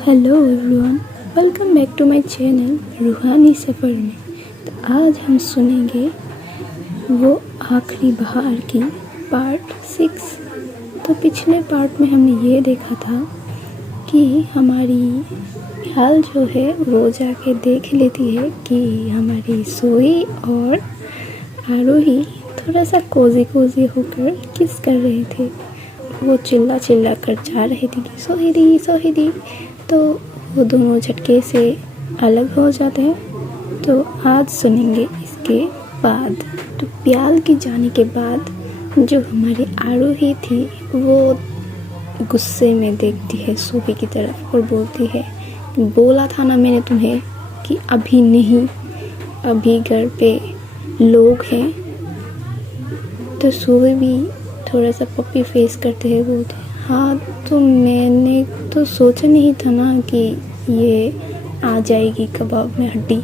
Hello everyone, welcome back to my channel Roohani Safar में। तो आज हम सुनेंगे वो आखिरी बहार की पार्ट 6। तो पिछले पार्ट में हमने ये देखा था कि हमारी प्याल जो है वो जाके देख लेती है कि हमारी सोई और आरोही थोड़ा सा कोजी होकर किस कर रहे थे। वो चिल्ला कर जा रही थी कि सोहिदी। तो वो दोनों झटके से अलग हो जाते हैं। तो आज सुनेंगे इसके बाद। तो प्याल के जाने के बाद जो हमारी आरोही थी वो गुस्से में देखती है सोही की तरफ और बोलती है, बोला था ना मैंने तुम्हें कि अभी नहीं, अभी घर पे लोग हैं। तो सोही भी थोड़ा सा पप्पी फेस करते हैं, बोलते हैं हाँ तो मैंने तो सोचा नहीं था ना कि ये आ जाएगी कबाब में हड्डी।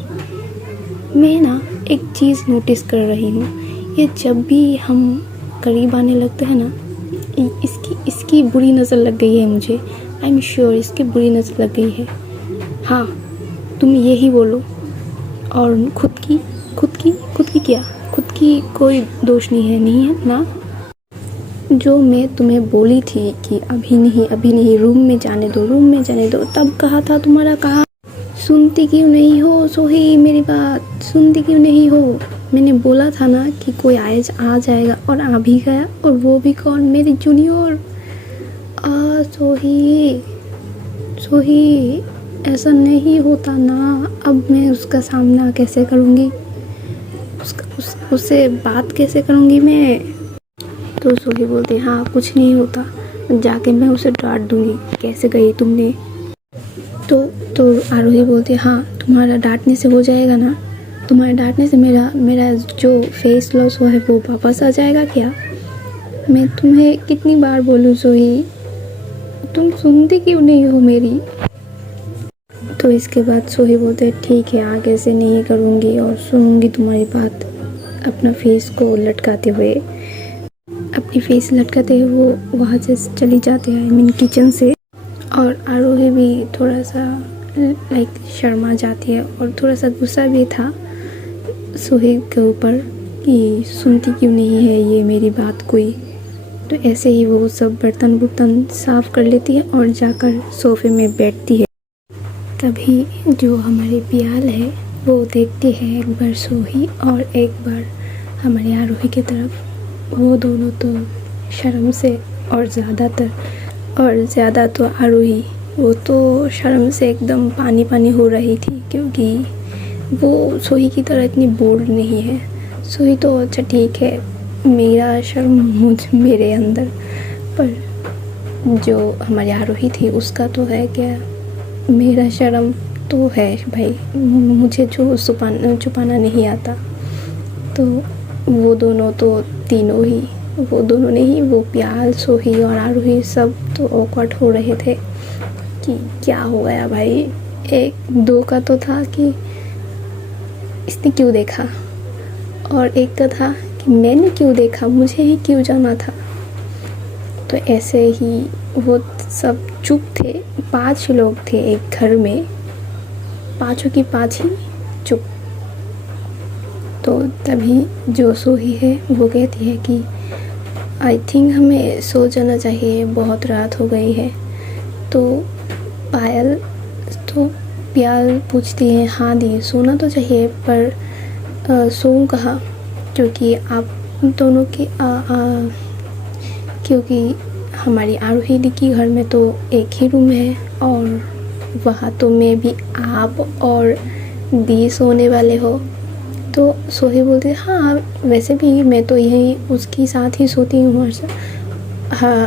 मैं ना एक चीज़ नोटिस कर रही हूँ, ये जब भी हम करीब आने लगते हैं ना, इसकी बुरी नज़र लग गई है मुझे। आई एम श्योर इसकी बुरी नज़र लग गई है। हाँ तुम यही बोलो। और खुद की क्या, खुद की कोई दोष नहीं है ना। जो मैं तुम्हें बोली थी कि अभी नहीं, रूम में जाने दो, तब कहा था तुम्हारा कहा। सुनती क्यों नहीं हो सोही, मेरी बात सुनती क्यों नहीं हो। मैंने बोला था ना कि कोई आ जाएगा और आ भी गया, और वो भी कौन, मेरी जूनियर। सोही ऐसा नहीं होता ना। अब मैं उसका सामना कैसे करूँगी, उससे बात कैसे करूँगी मैं। तो सोही बोलती हाँ कुछ नहीं होता, जाके मैं उसे डांट दूँगी, कैसे गई तुमने। तो आरोही बोलती हाँ तुम्हारा डांटने से हो जाएगा ना, तुम्हारे डांटने से मेरा जो फेस लॉस हुआ है वो वापस आ जाएगा क्या। मैं तुम्हें कितनी बार बोलूँ सोही, तुम सुनती क्यों नहीं हो मेरी। तो इसके बाद सोही बोलते ठीक है, आगे से नहीं करूँगी और सुनूँगी तुम्हारी बात। अपना फेस लटकाते हुए वो वहाँ से चली जाती है, आई मीन किचन से। और आरोही भी थोड़ा सा शर्मा जाती है और थोड़ा सा गुस्सा भी था सोही के ऊपर कि सुनती क्यों नहीं है ये मेरी बात कोई। तो ऐसे ही वो सब बर्तन साफ़ कर लेती है और जाकर सोफे में बैठती है। तभी जो हमारी प्याल है वो देखती है एक बार सोही और एक बार हमारी आरोही की तरफ। वो दोनों तो शर्म से और ज़्यादा तो आरोही, वो तो शर्म से एकदम पानी हो रही थी, क्योंकि वो सोही की तरह इतनी बोल्ड नहीं है। सोही तो अच्छा ठीक है, मेरा शर्म मेरे अंदर, पर जो हमारी आरोही थी उसका तो है क्या, मेरा शर्म तो है भाई, मुझे जो छुपाना नहीं आता। तो वो दोनों तो तीनों ही, वो दोनों नहीं, वो प्याल सोही और आरोही सब तो ऑकवर्ड हो रहे थे कि क्या हो गया भाई। एक दो का तो था कि इसने क्यों देखा, और एक का था कि मैंने क्यों देखा, मुझे ही क्यों जाना था। तो ऐसे ही वो सब चुप थे। 5 लोग थे एक घर में, पाँचों की 5 ही चुप। तो तभी जो सोही है वो कहती है कि आई थिंक हमें सो जाना चाहिए, बहुत रात हो गई है। तो प्याल पूछती है हाँ दी सोना तो चाहिए, पर सोऊं कहाँ, क्योंकि आप दोनों की क्योंकि हमारी आरोही की घर में तो एक ही रूम है और वहाँ तो मैं भी आप और दी सोने वाले हो। तो सोही बोलती है हाँ वैसे भी मैं तो यही उसके साथ ही सोती हूँ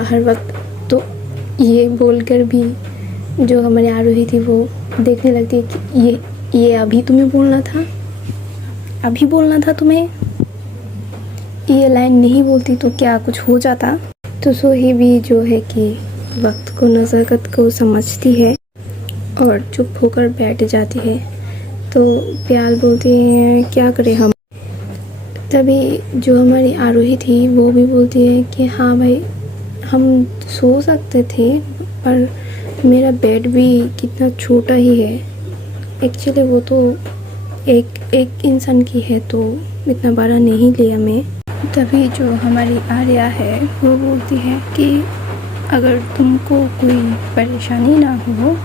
हर वक्त। तो ये बोलकर भी जो हमारी आरोही थी वो देखने लगती है कि ये अभी तुम्हें बोलना था तुम्हें, ये लाइन नहीं बोलती तो क्या कुछ हो जाता। तो सोही भी जो है कि वक्त को नज़ाकत को समझती है और चुप होकर बैठ जाती है। तो प्याल बोलती है क्या करें हम। तभी जो हमारी आरोही थी वो भी बोलती है कि हाँ भाई हम सो सकते थे, पर मेरा बेड भी कितना छोटा ही है। एक्चुअली वो तो एक इंसान की है तो इतना बड़ा नहीं लिया मैं। तभी जो हमारी आर्या है वो बोलती है कि अगर तुमको कोई परेशानी ना हो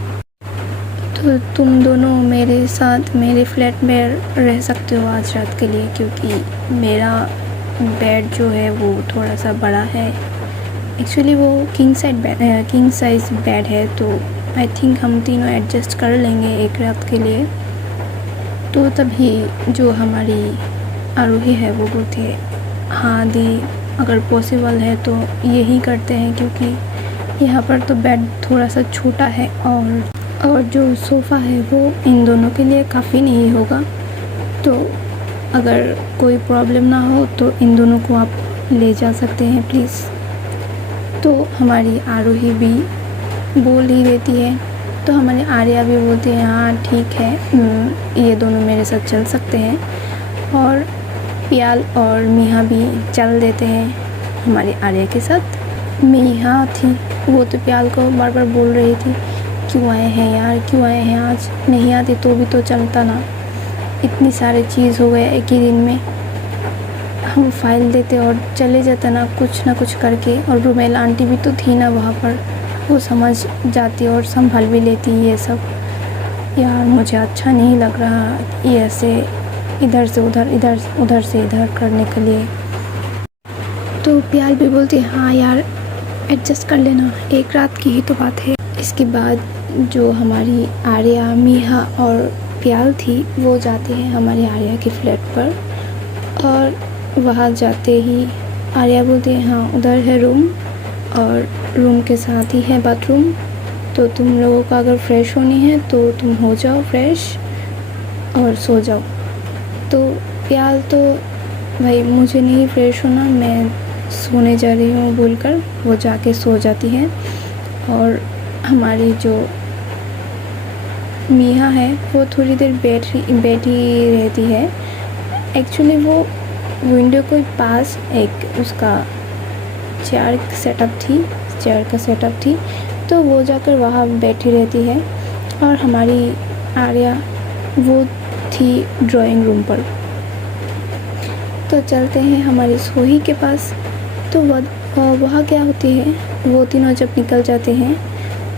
तो तुम दोनों मेरे साथ मेरे फ्लैट में रह सकते हो आज रात के लिए, क्योंकि मेरा बेड जो है वो थोड़ा सा बड़ा है। एक्चुअली वो किंग साइज़ बेड है, तो आई थिंक हम तीनों एडजस्ट कर लेंगे एक रात के लिए। तो तभी जो हमारी आरोही है वो बोलती है हाँ दी, अगर पॉसिबल है तो यही करते हैं, क्योंकि यहाँ पर तो बेड थोड़ा सा छोटा है और जो सोफ़ा है वो इन दोनों के लिए काफ़ी नहीं होगा। तो अगर कोई प्रॉब्लम ना हो तो इन दोनों को आप ले जा सकते हैं प्लीज़। तो हमारी आरोही भी बोल ही देती है, तो हमारी आर्या भी बोलती है हाँ ठीक है, ये दोनों मेरे साथ चल सकते हैं। और प्याल और मीहा भी चल देते हैं हमारी आर्या के साथ। मीहा थी वो तो प्याल को बार बार बोल रही थी क्यों आए हैं यार, क्यों आए हैं, आज नहीं आते तो भी तो चलता ना, इतनी सारे चीज़ हो गए एक ही दिन में, हम फाइल देते और चले जाते ना कुछ करके। और रुमेला आंटी भी तो थी ना वहाँ पर, वो समझ जाती और संभाल भी लेती ये सब। यार मुझे अच्छा नहीं लग रहा ये ऐसे इधर से उधर से इधर करने के लिए। तो प्याल भी बोलती है हाँ यार एडजस्ट कर लेना, एक रात की ही तो बात है। इसके बाद जो हमारी आर्या, मीहा और प्याल थी वो जाती है हमारी आर्या के फ्लैट पर। और वहाँ जाते ही आर्या बोलती है हाँ उधर है रूम और रूम के साथ ही है बाथरूम, तो तुम लोगों का अगर फ्रेश होनी है तो तुम हो जाओ फ्रेश और सो जाओ। तो प्याल तो भाई मुझे नहीं फ्रेश होना, मैं सोने जा रही हूँ बोलकर वो जाके सो जाती है। और हमारी जो मीहा है वो थोड़ी देर बैठी रहती है। एक्चुअली वो विंडो के पास एक उसका चेयर का सेटअप थी, तो वो जाकर वहाँ बैठी रहती है। और हमारी आर्या वो थी ड्राइंग रूम पर। तो चलते हैं हमारी सोही के पास। तो वहाँ क्या होती है, वो तीनों जब निकल जाते हैं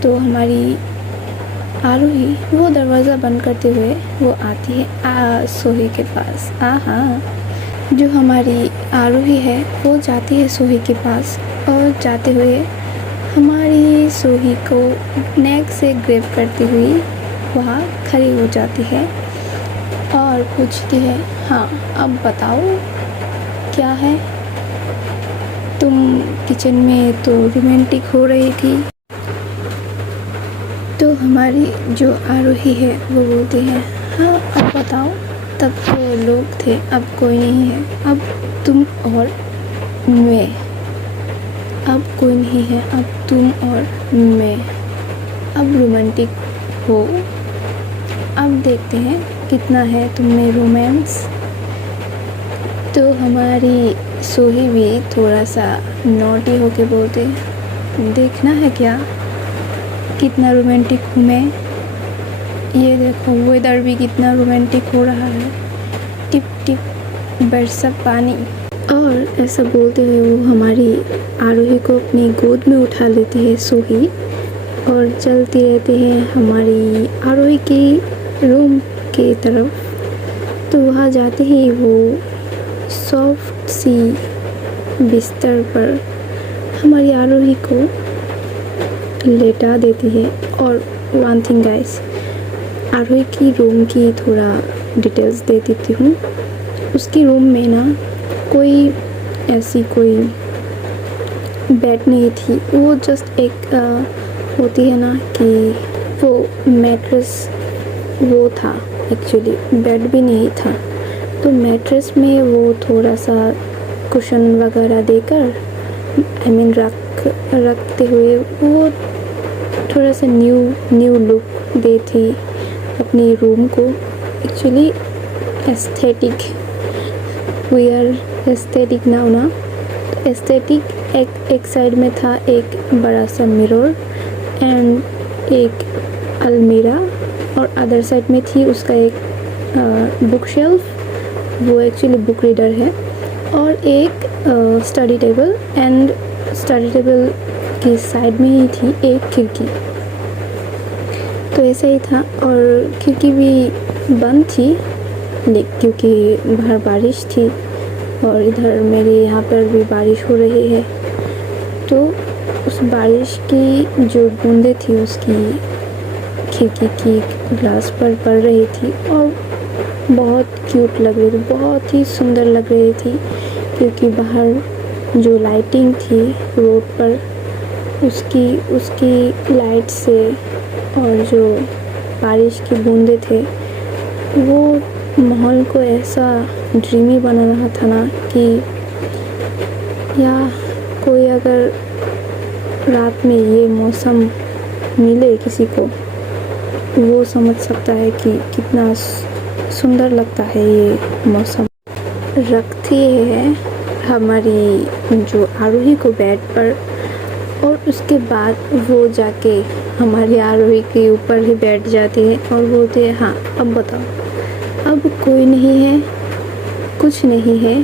तो हमारी आरोही वो दरवाज़ा बंद करते हुए वो आती है सोही के पास। हाँ, जो हमारी आरोही है वो जाती है सोही के पास और जाते हुए हमारी सोही को नेक से ग्रैब करती हुई वहाँ खड़ी हो जाती है और पूछती है हाँ अब बताओ क्या है, तुम किचन में तो रोमांटिक हो रही थी। तो हमारी जो आरोही है वो बोलती है हाँ अब बताओ, तब तो लोग थे अब कोई नहीं है, अब तुम और मैं, अब कोई नहीं है, अब तुम और मैं, अब रोमांटिक हो, अब देखते हैं कितना है तुम में रोमांस। तो हमारी सोही भी थोड़ा सा नॉटी होके बोलते देखना है क्या कितना रोमांटिक हूँ मैं, ये देखो वेदर भी कितना रोमांटिक हो रहा है, टिप टिप बरसा पानी। और ऐसा बोलते हुए वो हमारी आरोही को अपनी गोद में उठा लेती है सोही और चलती रहती है हमारी आरोही की रूम के तरफ। तो वहाँ जाते ही वो सॉफ्ट सी बिस्तर पर हमारी आरोही को लेटा देती है। और वन थिंग गाइस, आरोही की रूम की थोड़ा डिटेल्स दे देती हूँ। उसकी रूम में ना कोई ऐसी कोई बेड नहीं थी, वो जस्ट एक होती है ना कि वो मैट्रेस वो था, एक्चुअली बेड भी नहीं था। तो मैट्रेस में वो थोड़ा सा कुशन वगैरह देकर रखते हुए वो थोड़ा सा न्यू लुक दी थी अपनी रूम को। Actually aesthetic we are aesthetic now ना। एस्थेटिक एक साइड में था एक बड़ा सा मिरर एंड एक अलमीरा और अदर साइड में थी उसका एक बुक शेल्फ, वो एक्चुअली बुक रीडर है, और एक study table, and study table की साइड में ही थी एक खिड़की। तो ऐसा ही था, और खिड़की भी बंद थी क्योंकि बाहर बारिश थी और इधर मेरे यहाँ पर भी बारिश हो रही है। तो उस बारिश की जो बूंदें थी उसकी खिड़की की ग्लास पर पड़ रही थी और बहुत क्यूट लग रही थी, बहुत ही सुंदर लग रही थी, क्योंकि बाहर जो लाइटिंग थी रोड पर उसकी लाइट से और जो बारिश की बूंदें थे वो माहौल को ऐसा ड्रीमी बना रहा था ना कि या कोई अगर रात में ये मौसम मिले किसी को, वो समझ सकता है कि कितना सुंदर लगता है ये मौसम। रखती है हमारी जो आरोही को बेड पर, और उसके बाद वो जाके हमारी आरोही के ऊपर ही बैठ जाती है और बोलती है, हाँ अब बताओ, अब कोई नहीं है, कुछ नहीं है,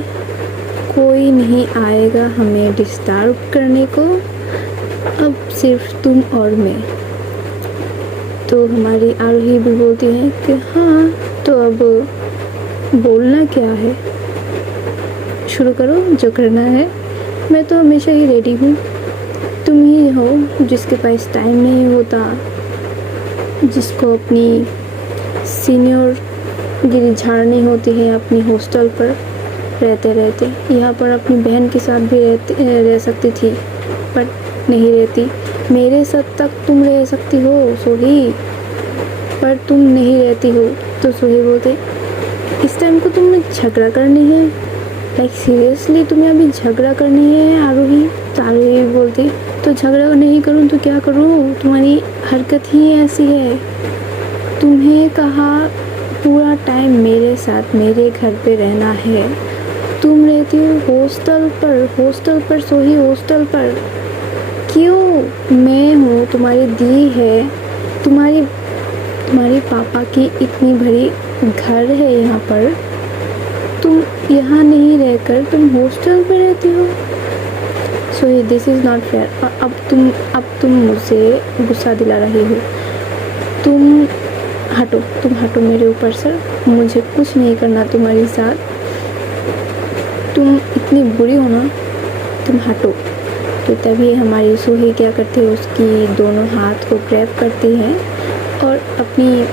कोई नहीं आएगा हमें डिस्टर्ब करने को, अब सिर्फ तुम और मैं। तो हमारी आरोही भी बोलती है कि हाँ, तो अब बोलना क्या है, शुरू करो जो करना है, मैं तो हमेशा ही रेडी हूँ। तुम ही हो जिसके पास टाइम नहीं होता, जिसको अपनी सीनियर गिरी झाड़नी होती है अपनी हॉस्टल पर रहते रहते। यहाँ पर अपनी बहन के साथ भी रह सकती थी पर नहीं रहती। मेरे साथ तक तुम रह सकती हो सोही, पर तुम नहीं रहती हो। तो सोही बोलते, इस टाइम को तुम्हें झगड़ा करनी है, लाइक सीरियसली तुम्हें अभी झगड़ा करनी है आरोही? तो आरोही बोलती, तो झगड़ा नहीं करूँ तो क्या करूँ, तुम्हारी हरकत ही ऐसी है। तुम्हें कहा पूरा टाइम मेरे साथ मेरे घर पे रहना है, तुम रहती हो हॉस्टल पर सोही, हॉस्टल पर क्यों? मैं हूँ तुम्हारी दी है, तुम्हारे पापा की इतनी बड़ी घर है यहाँ पर, तुम यहाँ नहीं रहकर तुम हॉस्टल पे रहती हो। So this is not fair. और अब तुम मुझे गुस्सा दिला रही हो। तुम हटो मेरे ऊपर से, मुझे कुछ नहीं करना तुम्हारे साथ, तुम इतनी बुरी हो ना, तुम हटो। तो तभी हमारी सोही क्या करती है, उसकी दोनों हाथ को ग्रैब करती है और अपनी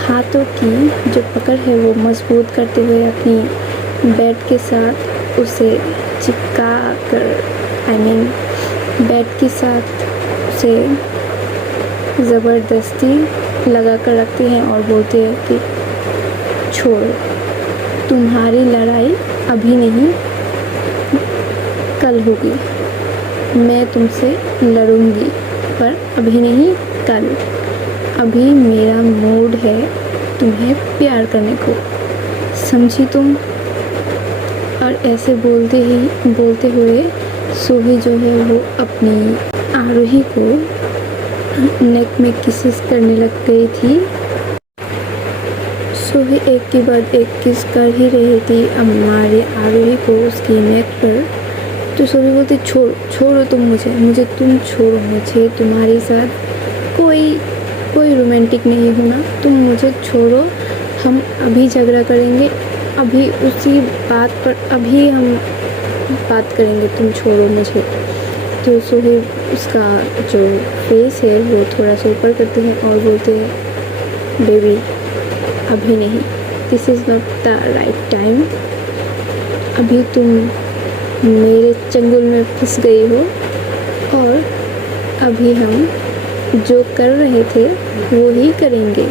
हाथों की जो पकड़ है वो मजबूत करते हुए अपनी बेड के साथ उसे चिपका कर, बेड के साथ उसे ज़बरदस्ती लगा कर रखती हैं और बोलती है कि छोड़ो, तुम्हारी लड़ाई अभी नहीं कल होगी, मैं तुमसे लड़ूंगी पर अभी नहीं कल। अभी मेरा मूड है तुम्हें प्यार करने को, समझी तुम? और ऐसे बोलते हुए सोही जो है वो अपनी आरोही को नेक में किसेस करने लग गई थी। सोही एक के बाद एक किस कर ही रही थी हमारी आरोही को उसकी नेक पर। तो सोही बोलती, छोड़ो तुम मुझे तुम छोड़ो, मुझे तुम्हारे साथ कोई रोमांटिक नहीं होना, तुम मुझे छोड़ो, हम अभी झगड़ा करेंगे, अभी उसी बात पर अभी हम बात करेंगे, तुम छोड़ो मुझे। तो सोही उसका जो फेस है वो थोड़ा सा ऊपर करते हैं और बोलते हैं, बेबी अभी नहीं, this is not the right time, अभी तुम मेरे चंगुल में फंस गई हो और अभी हम जो कर रहे थे वो ही करेंगे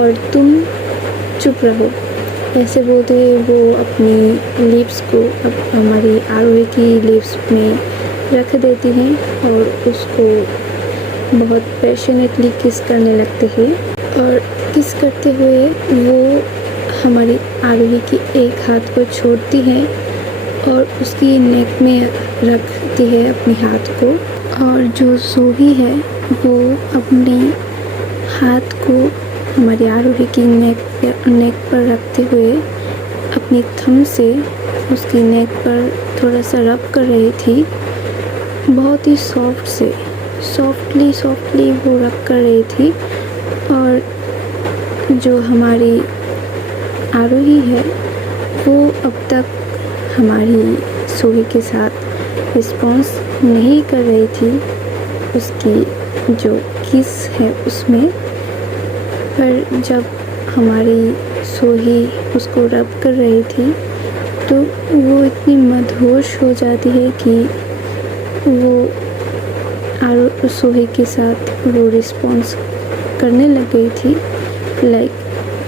और तुम चुप रहो। ऐसे बोलते वो अपनी लिप्स को हमारी आरोही की लिप्स में रख देती हैं और उसको बहुत पैशनेटली किस करने लगते हैं। और किस करते हुए वो हमारी आरोही की एक हाथ को छोड़ती है और उसकी नेक में रखती है अपने हाथ को और जो सोही है वो अपने हाथ को हमारी आरोही की नेक पर रखते हुए अपनी थंब से उसकी नेक पर थोड़ा सा रब कर रही थी। बहुत ही सॉफ्टली वो रब कर रही थी। और जो हमारी आरोही है वो अब तक हमारी सोही के साथ रिस्पॉन्स नहीं कर रही थी उसकी जो किस है उसमें। पर जब हमारी सोही उसको रब कर रही थी तो वो इतनी मदहोश हो जाती है कि वो सोही के साथ वो रिस्पॉन्स करने लग गई थी। लाइक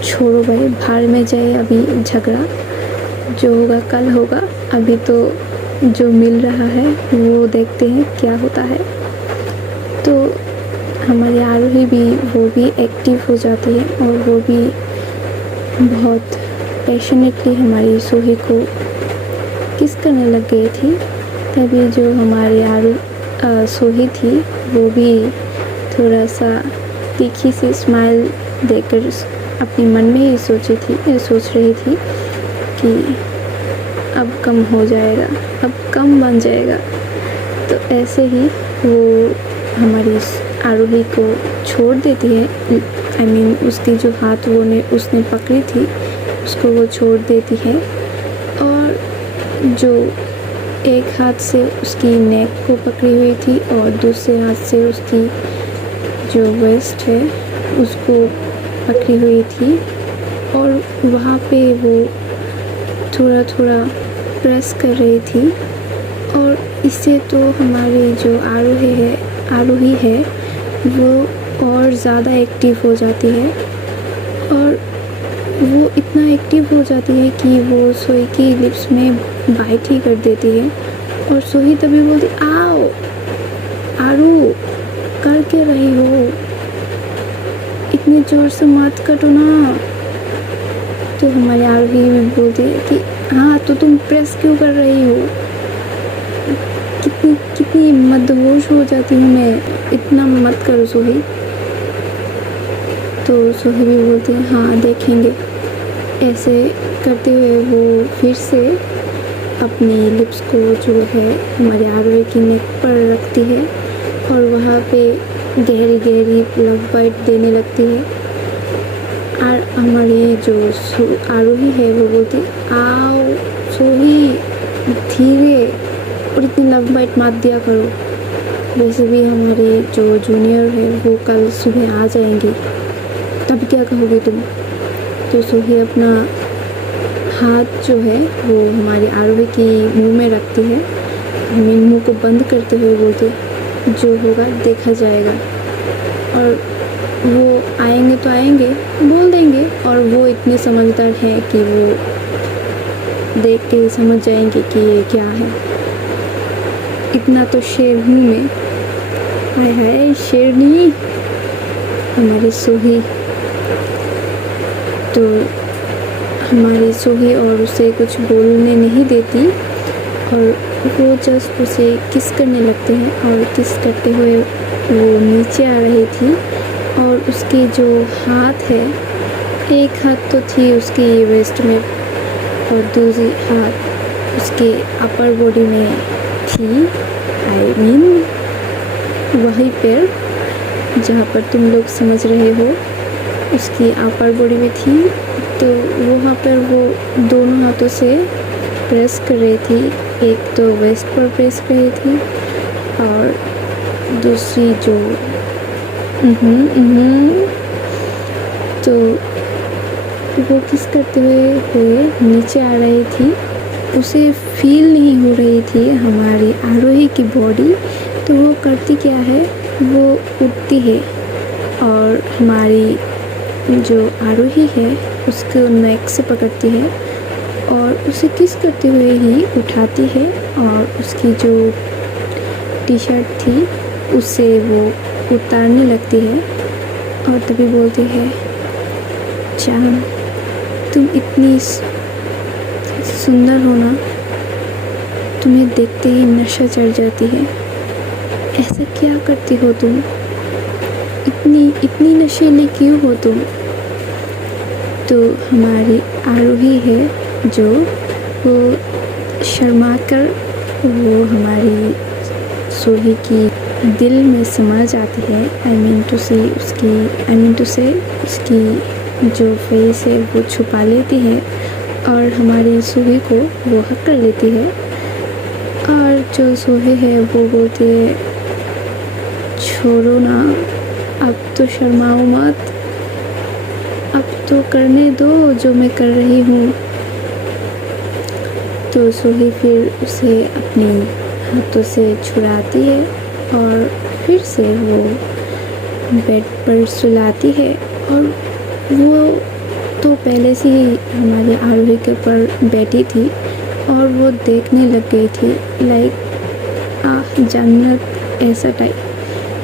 छोड़ो भाई, बाहर में जाए अभी झगड़ा, जो होगा कल होगा, अभी तो जो मिल रहा है वो देखते हैं क्या होता है। तो हमारी आरोही भी वो भी एक्टिव हो जाती है और वो भी बहुत पैशनेटली हमारी सोही को किस करने लग गई थी। तभी जो हमारी सोही थी वो भी थोड़ा सा तीखी सी स्माइल देकर अपने मन में ही सोच रही थी कि अब कम हो जाएगा, अब कम बन जाएगा। तो ऐसे ही वो हमारी आरोही को छोड़ देती है। I mean, उसकी जो हाथ उसने पकड़ी थी उसको वो छोड़ देती है और जो एक हाथ से उसकी नेक को पकड़ी हुई थी और दूसरे हाथ से उसकी जो वेस्ट है उसको पकड़ी हुई थी और वहाँ पे वो थोड़ा प्रेस कर रही थी। और इससे तो हमारी जो आरोही है वो और ज़्यादा एक्टिव हो जाती है और वो इतना एक्टिव हो जाती है कि वो सोही की लिप्स में बाइट ही कर देती है। और सोही तभी बोलती, आओ आरू, कर क्या रही हो, इतने ज़ोर से मत कटो ना। तो हमारी आरोही भी बोलती है कि हाँ तो तुम प्रेस क्यों कर रही हो, कितनी मदहोश हो जाती हूँ मैं, इतना मत करो सोही। तो सोही भी बोलती है हाँ देखेंगे। ऐसे करते हुए वो फिर से अपनी लिप्स को जो है हमारे आरोही की नेक पर रखती है और वहाँ पे गहरी लव बाइट देने लगती है। और हमारी जो आरोही है वो बोलती आओ सोही धीरे, और इतनी लव बाइट मत दिया करो। वैसे भी हमारे जो जूनियर है वो कल सुबह आ जाएंगे, तब क्या कहोगे तुम। तो सोही अपना हाथ जो है वो हमारी आरोही की मुंह में रखती है। हमें मुंह को बंद करते हुए बोलते जो होगा देखा जाएगा। और वो आएंगे तो आएंगे, बोल देंगे, और वो इतने समझदार हैं कि वो देख के ही समझ जाएंगे कि ये क्या है। इतना तो शेर हूँ मैं, हाय हाय शेरनी हमारी सोही। तो हमारी सोही और उसे कुछ बोलने नहीं देती और वो जस्ट उसे किस करने लगते हैं। और किस करते हुए वो नीचे आ रही थी और उसकी जो हाथ है, एक हाथ तो थी उसकी वेस्ट में और दूसरी हाथ उसके अपर बॉडी में थी। I mean वही पैर जहाँ पर तुम लोग समझ रहे हो उसकी अपर बॉडी में थी। तो वहाँ पर वो दोनों हाथों से प्रेस कर रही थी, एक तो वेस्ट पर प्रेस कर रही थी और दूसरी जो तो वो किस करते हुए नीचे आ रही थी। उसे फील नहीं हो रही थी हमारी आरोही की बॉडी। तो वो करती क्या है, वो उठती है और हमारी जो आरोही है उसको नेक से पकड़ती है और उसे किस करते हुए ही उठाती है और उसकी जो टी शर्ट थी उसे वो उतारने लगती है। और तभी बोलती है जान तुम इतनी सुंदर हो ना, तुम्हें देखते ही नशा चढ़ जाती है। ऐसा ऐसा क्या करती हो तुम, इतनी इतनी नशीली क्यों हो तुम। तो हमारी आरोही है जो वो शर्मा कर वो हमारी सोही की दिल में समा जाती है। आई मीन टू से उसकी जो फेस है वो छुपा लेती है और हमारी सोही को वो हक कर लेती है। और जो सोही है वो बोलती है छोड़ो ना, अब तो शर्माओ मत, अब तो करने दो जो मैं कर रही हूँ। तो सोही फिर उसे अपने हाथों से छुड़ाती है और फिर से वो बेड पर सुलाती है। और वो तो पहले से ही हमारे आरोही के ऊपर बैठी थी और वो देखने लग गई थी, लाइक जन्नत ऐसा टाइप।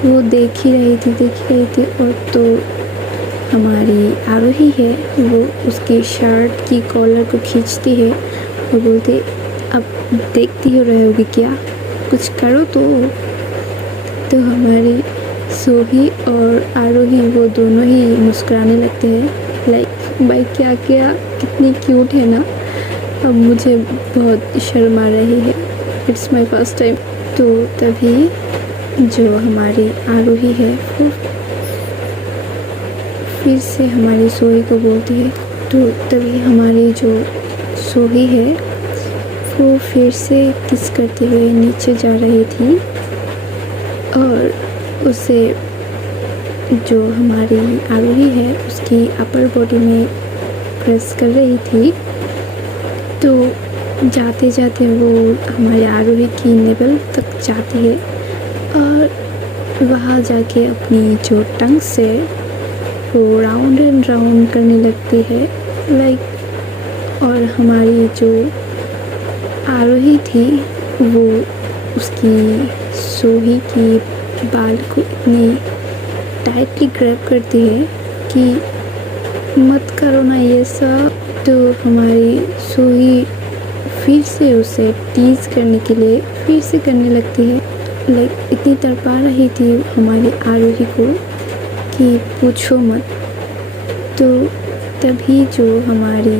वो देख ही रही थी और तो हमारी आरोही है वो उसकी शर्ट की कॉलर को खींचती है और बोलती अब देखती हो रहोगी क्या, कुछ करो तो हमारी सोही और आरोही वो दोनों ही मुस्कुराने लगते हैं, लाइक भाई क्या क्या कितनी क्यूट है ना। अब मुझे बहुत शर्म आ रही है, इट्स माई फर्स्ट टाइम। तो तभी जो हमारी आरोही है वो फिर से हमारी सोही को बोलती है। तो तभी हमारी जो सोही है वो फिर से किस करते हुए नीचे जा रही थी और उसे जो हमारी आरोही है उसकी अपर बॉडी में प्रेस कर रही थी। तो जाते जाते वो हमारे आरोही की नेवल तक जाती है और वहाँ जाके अपनी जो टंग से वो राउंड एंड राउंड करने लगती है, लाइक। और हमारी जो आरोही थी वो उसकी सोही की बाल को इतनी टाइटली ग्रैब करती है कि मत करो ना ये सब। तो हमारी सोही फिर से उसे टीज करने के लिए फिर से करने लगती है, लाइक इतनी तड़पा रही थी हमारी आरोही को कि पूछो मत। तो तभी जो हमारी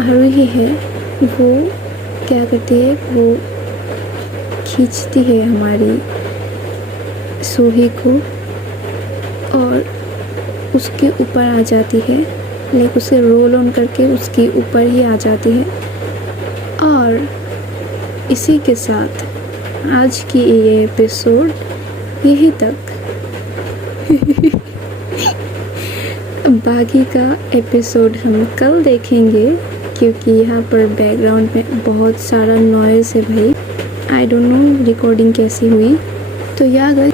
आरोही है वो क्या करती है, वो खींचती है हमारी सोही को और उसके ऊपर आ जाती है, लाइक उसे रोल ऑन करके उसके ऊपर ही आ जाती है। और इसी के साथ आज की ये एपिसोड यहीं तक। बाकी का एपिसोड हम कल देखेंगे क्योंकि यहाँ पर बैकग्राउंड में बहुत सारा नॉइज़ है भाई। आई डोंट नो रिकॉर्डिंग कैसी हुई। तो याद है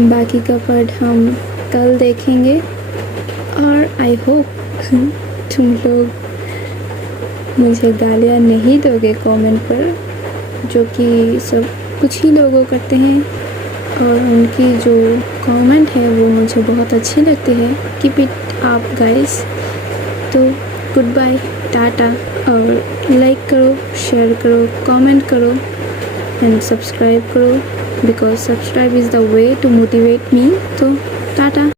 बाकी का पार्ट हम कल देखेंगे और आई होप तुम लोग मुझे गालियाँ नहीं दोगे कमेंट पर, जो कि सब कुछ ही लोगों करते हैं और उनकी जो कमेंट है वो मुझे बहुत अच्छी लगती है। Keep it up guys. तो गुड बाय, टाटा। और लाइक करो, शेयर करो, कमेंट करो एंड सब्सक्राइब करो because subscribe is the way to motivate me. तो टाटा।